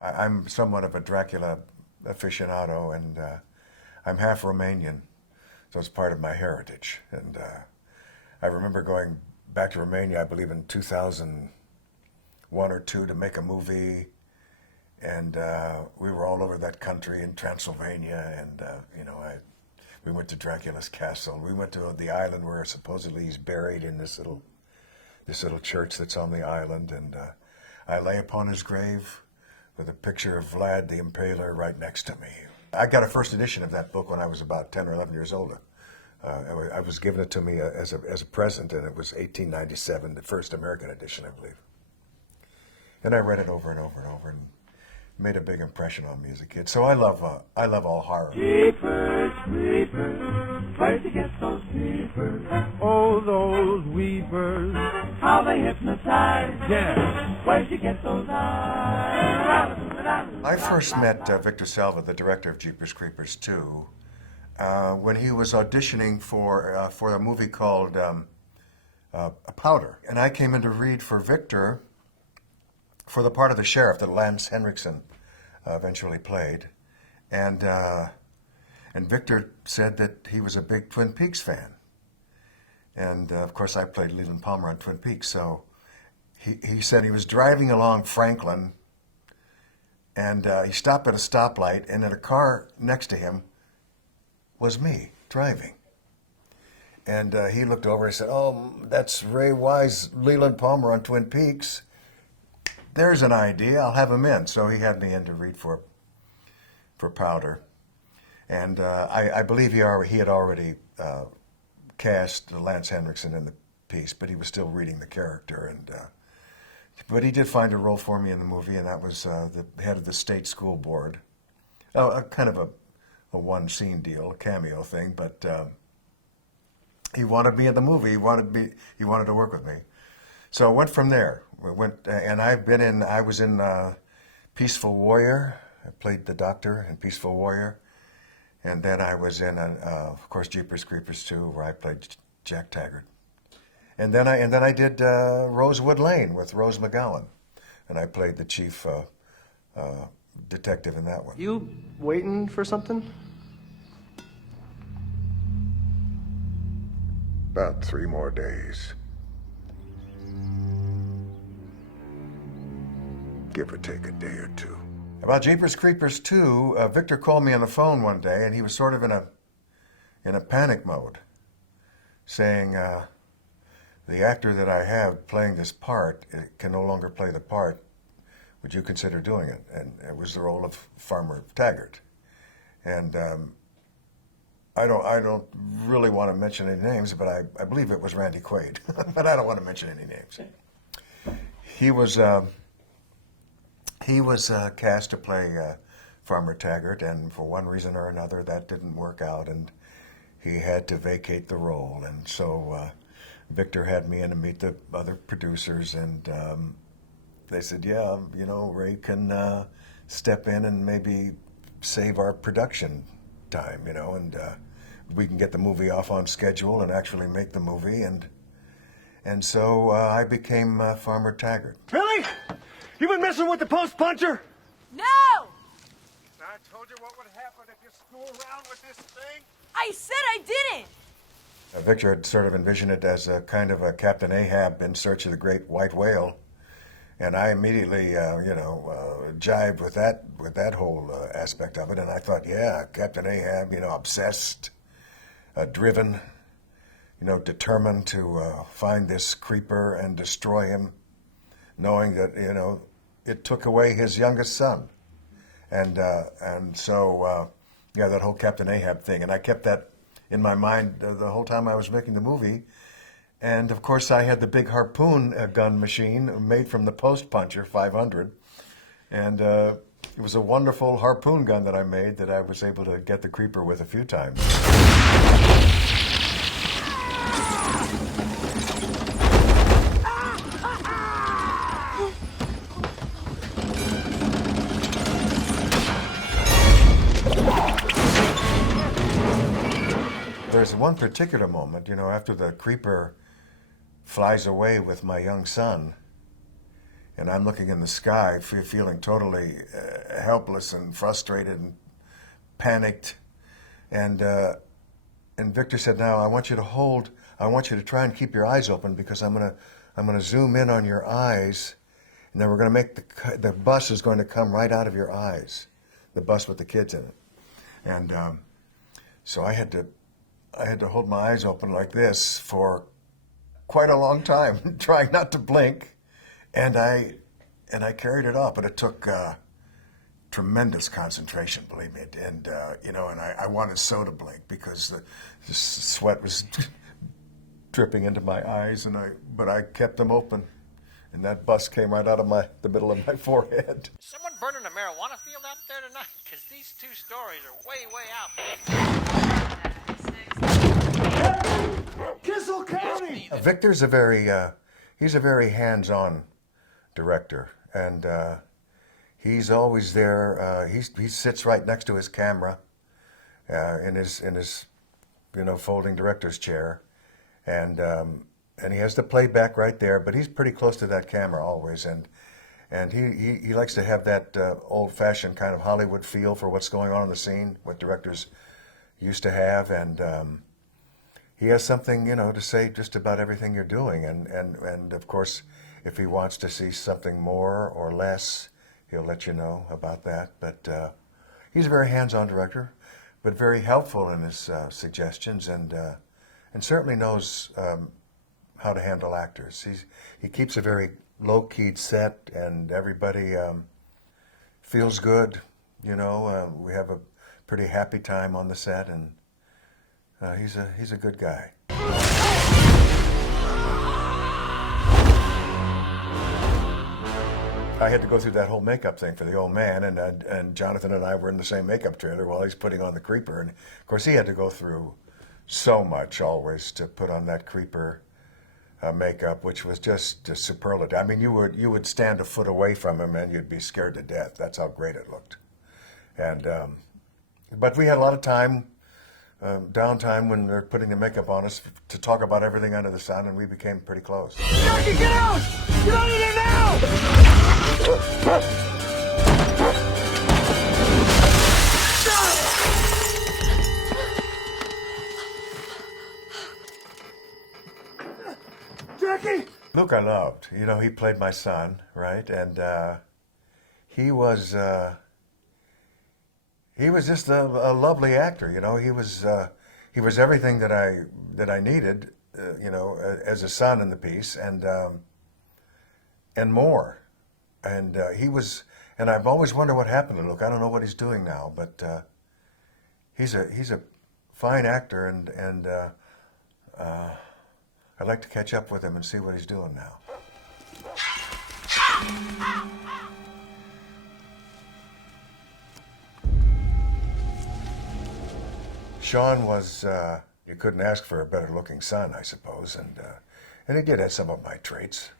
I'm somewhat of a Dracula aficionado, and I'm half Romanian, so it's part of my heritage. And I remember going back to Romania, I believe in 2001 or two, to make a movie, and we were all over that country in Transylvania, and we went to Dracula's castle. We went to the island where supposedly he's buried in this little church that's on the island, and I lay upon his grave with a picture of Vlad the Impaler right next to me. I got a first edition of that book when I was about 10 or 11 years old. I was given it to me as a present, and it was 1897, the first American edition, I believe. And I read it over and over and over, and made a big impression on me as a kid. So I love all horror. Jeepers, creepers, where'd you get those creepers? Oh, those weepers, how they hypnotize. Yeah. Where'd you get those eyes? I first met Victor Salva, the director of Jeepers Creepers 2, when he was auditioning for a movie called Powder. And I came in to read for Victor for the part of the sheriff that Lance Henriksen eventually played. And Victor said that he was a big Twin Peaks fan. And of course I played Leland Palmer on Twin Peaks, so he said he was driving along Franklin, and he stopped at a stoplight, and in a car next to him was me driving. And he looked over and said, "Oh, that's Ray Wise, Leland Palmer on Twin Peaks. There's an idea, I'll have him in." So he had me in to read for Powder. And I believe he had already cast Lance Henriksen in the piece, but he was still reading the character. And but he did find a role for me in the movie, and that was the head of the state school board. Kind of a one-scene deal, a cameo thing, but he wanted me in the movie. He wanted to work with me. So I went from there. And I was in Peaceful Warrior. I played the doctor in Peaceful Warrior. And then I was in, of course, Jeepers Creepers 2, where I played Jack Taggart. And then I did Rosewood Lane with Rose McGowan, and I played the chief detective in that one. You waiting for something? About 3 more days. Give or take a day or two. About Jeepers Creepers 2, Victor called me on the phone one day, and he was sort of in a panic mode, saying, "The actor that I have playing this part can no longer play the part. Would you consider doing it?" And it was the role of Farmer Taggart. And I don't really want to mention any names, but I believe it was Randy Quaid. But I don't want to mention any names. He was cast to play Farmer Taggart, and for one reason or another, that didn't work out, and he had to vacate the role. And so Victor had me in to meet the other producers, and they said, "Yeah, Ray can step in and maybe save our production time, and we can get the movie off on schedule and actually make the movie." And so I became Farmer Taggart. Really? You been messing with the post puncher? No! I told you what would happen if you screw around with this thing. I said I didn't! Victor had sort of envisioned it as a kind of a Captain Ahab in search of the great white whale. And I immediately, jived with that whole aspect of it. And I thought, yeah, Captain Ahab, obsessed, driven, determined to find this creeper and destroy him, knowing that, it took away his youngest son. And so, that whole Captain Ahab thing. And I kept that in my mind the whole time I was making the movie. And of course I had the big harpoon gun machine made from the Post Puncher 500. And it was a wonderful harpoon gun that I made that I was able to get the creeper with a few times. There's one particular moment, after the creeper flies away with my young son, And I'm looking in the sky, feeling totally helpless and frustrated and panicked. And Victor said, "Now I want you to try and keep your eyes open because I'm gonna zoom in on your eyes, and then we're gonna make the bus is going to come right out of your eyes, the bus with the kids in it." And so I had to hold my eyes open like this for quite a long time, trying not to blink. And I carried it up, but it took tremendous concentration, believe me. And I wanted so to blink because the sweat was dripping into my eyes, but I kept them open, and that bus came right out of the middle of my forehead. Someone burning a marijuana field out there tonight? Because these two stories are way, way out. Kissel County! Victor's he's a very hands-on director, and he's always there. He sits right next to his camera in his folding director's chair, and he has the playback right there. But he's pretty close to that camera always, and he likes to have that old-fashioned kind of Hollywood feel for what's going on in the scene, what directors used to have, and he has something to say just about everything you're doing, and of course, if he wants to see something more or less, he'll let you know about that. But he's a very hands-on director, but very helpful in his suggestions, and certainly knows how to handle actors. He keeps a very low-keyed set, and everybody feels good. We have a pretty happy time on the set, and he's a good guy. I had to go through that whole makeup thing for the old man, and Jonathan and I were in the same makeup trailer while he's putting on the creeper, and of course he had to go through so much always to put on that creeper makeup, which was just superlative. I mean, you would stand a foot away from him and you'd be scared to death. That's how great it looked. And but we had a lot of time, downtime when they're putting the makeup on us to talk about everything under the sun, and we became pretty close. Jackie, get out! Get out of there now! Jackie! Luke I loved. He played my son, right? And he was just a lovely actor. He was everything that I needed, as a son in the piece, and more. And and I've always wondered what happened to Luke. I don't know what he's doing now, but he's a fine actor, and I'd like to catch up with him and see what he's doing now. Sean was, you couldn't ask for a better looking son, I suppose, and he did have some of my traits,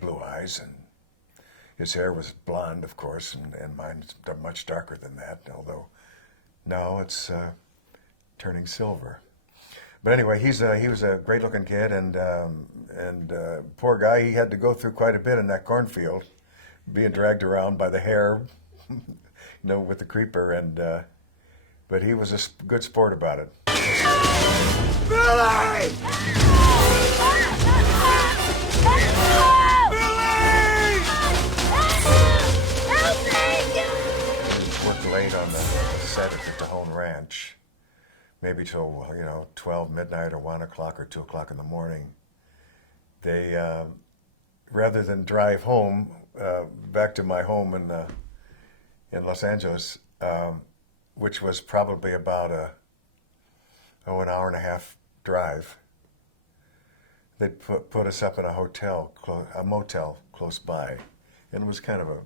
blue eyes, and his hair was blonde, of course, and mine's much darker than that, although now it's turning silver. But anyway, he was a great looking kid, and poor guy, he had to go through quite a bit in that cornfield, being dragged around by the hair, with the creeper, but he was a good sport about it. Billy! Worked late on the set at the Cajon Ranch, maybe till 12 midnight or 1 o'clock or 2 o'clock in the morning. They rather than drive home back to my home in Los Angeles, which was probably about an hour and a half drive, they put us up in a motel close by, and it was kind of a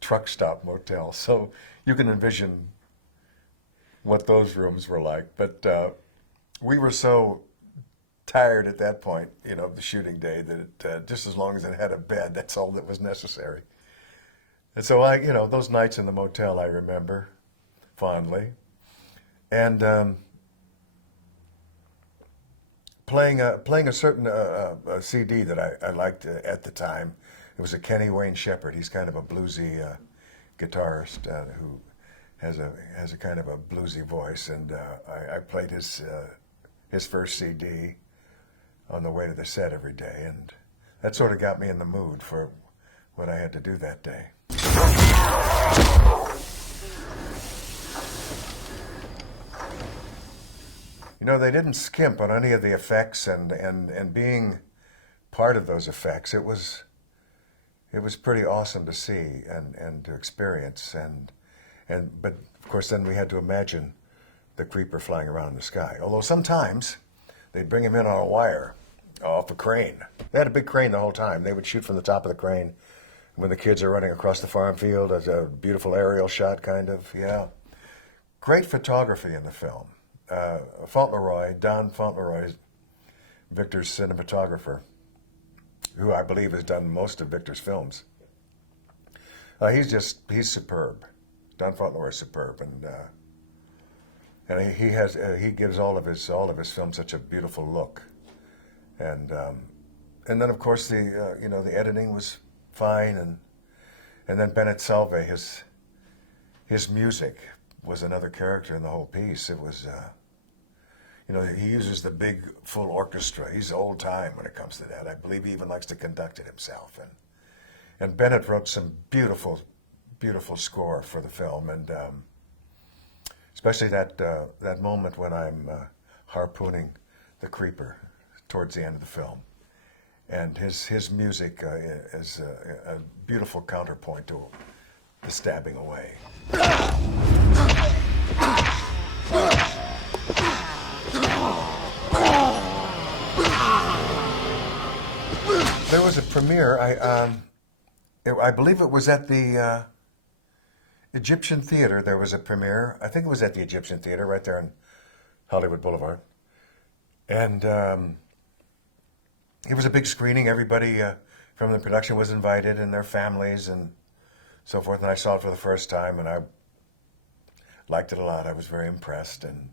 truck stop motel. So you can envision what those rooms were like. But we were so tired at that point, of the shooting day, that just as long as it had a bed, that's all that was necessary. And so those nights in the motel I remember fondly, and playing a certain CD that I liked at the time. It was a Kenny Wayne Shepherd. He's kind of a bluesy guitarist who has a kind of a bluesy voice, and I played his first CD on the way to the set every day, and that sort of got me in the mood for what I had to do that day. You know, they didn't skimp on any of the effects, and being part of those effects, it was pretty awesome to see and to experience, but of course then we had to imagine the creeper flying around in the sky. Although sometimes they'd bring him in on a wire off a crane. They had a big crane the whole time. They would shoot from the top of the crane when the kids are running across the farm field as a beautiful aerial shot, kind of. Yeah, great photography in the film. Fauntleroy, Don Fauntleroy, Victor's cinematographer, who I believe has done most of Victor's films. He's superb. Don Fauntleroy is superb, and he gives all of his films such a beautiful look, and then of course the editing was fine, and then Bennett Salve, his music was another character in the whole piece. It was he uses the big full orchestra. He's old time when it comes to that. I believe he even likes to conduct it himself, and Bennett wrote some beautiful score for the film, and especially that moment when I'm harpooning the creeper towards the end of the film, and his music is a beautiful counterpoint to the stabbing away. There was a premiere. I believe it was at the Egyptian Theater. There was a premiere. I think it was at the Egyptian Theater right there on Hollywood Boulevard. And it was a big screening. Everybody from the production was invited, and their families and so forth. And I saw it for the first time, and I liked it a lot. I was very impressed, and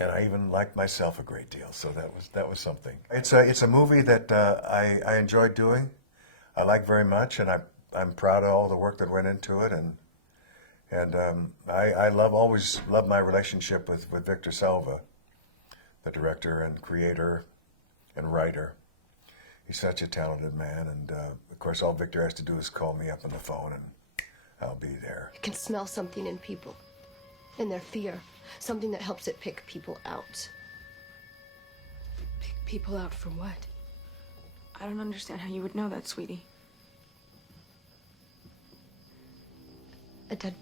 I even liked myself a great deal. So that was something. It's a movie that I enjoyed doing. I like very much, and I'm proud of all the work that went into it, and I always love my relationship with Victor Salva, the director and creator and writer. He's such a talented man, and of course all Victor has to do is call me up on the phone, and I'll be there. I can smell something in people, in their fear, something that helps it pick people out. Pick people out for what? I don't understand how you would know that, sweetie. A dead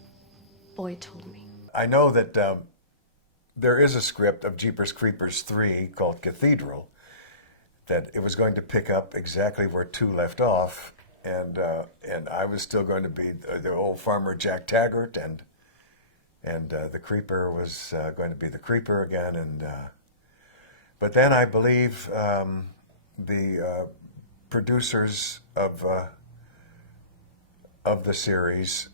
boy told me. I know that there is a script of Jeepers Creepers 3 called Cathedral, that it was going to pick up exactly where 2 left off, and I was still going to be the old farmer Jack Taggart, and the creeper was going to be the creeper again, but then I believe the producers of the series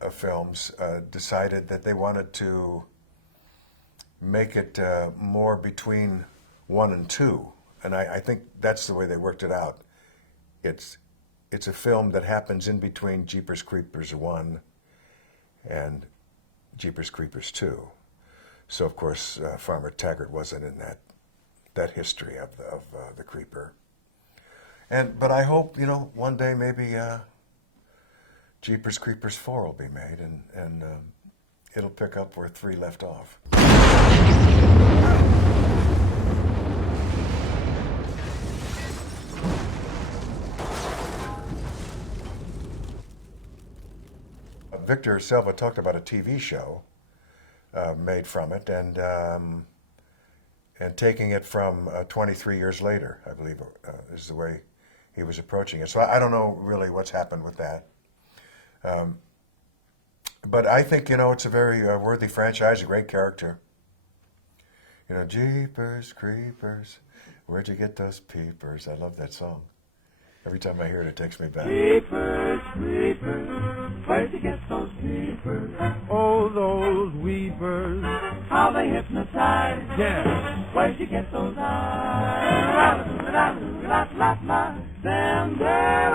of films decided that they wanted to make it more between 1 and 2, and I think that's the way they worked it out. It's a film that happens in between Jeepers Creepers 1 and Jeepers Creepers 2. So of course Farmer Taggart wasn't in that history of the creeper. But I hope one day maybe Jeepers Creepers 4 will be made, and it'll pick up where 3 left off. Victor Salva talked about a TV show made from it, and taking it from 23 years later, I believe, is the way he was approaching it. So I don't know really what's happened with that. But I think, it's a very worthy franchise, a great character. Jeepers Creepers, where'd you get those peepers? I love that song. Every time I hear it, it takes me back. Creepers, creepers, where'd you get those creepers? Oh, those weepers, how they hypnotize. Yeah, where'd you get those eyes? December.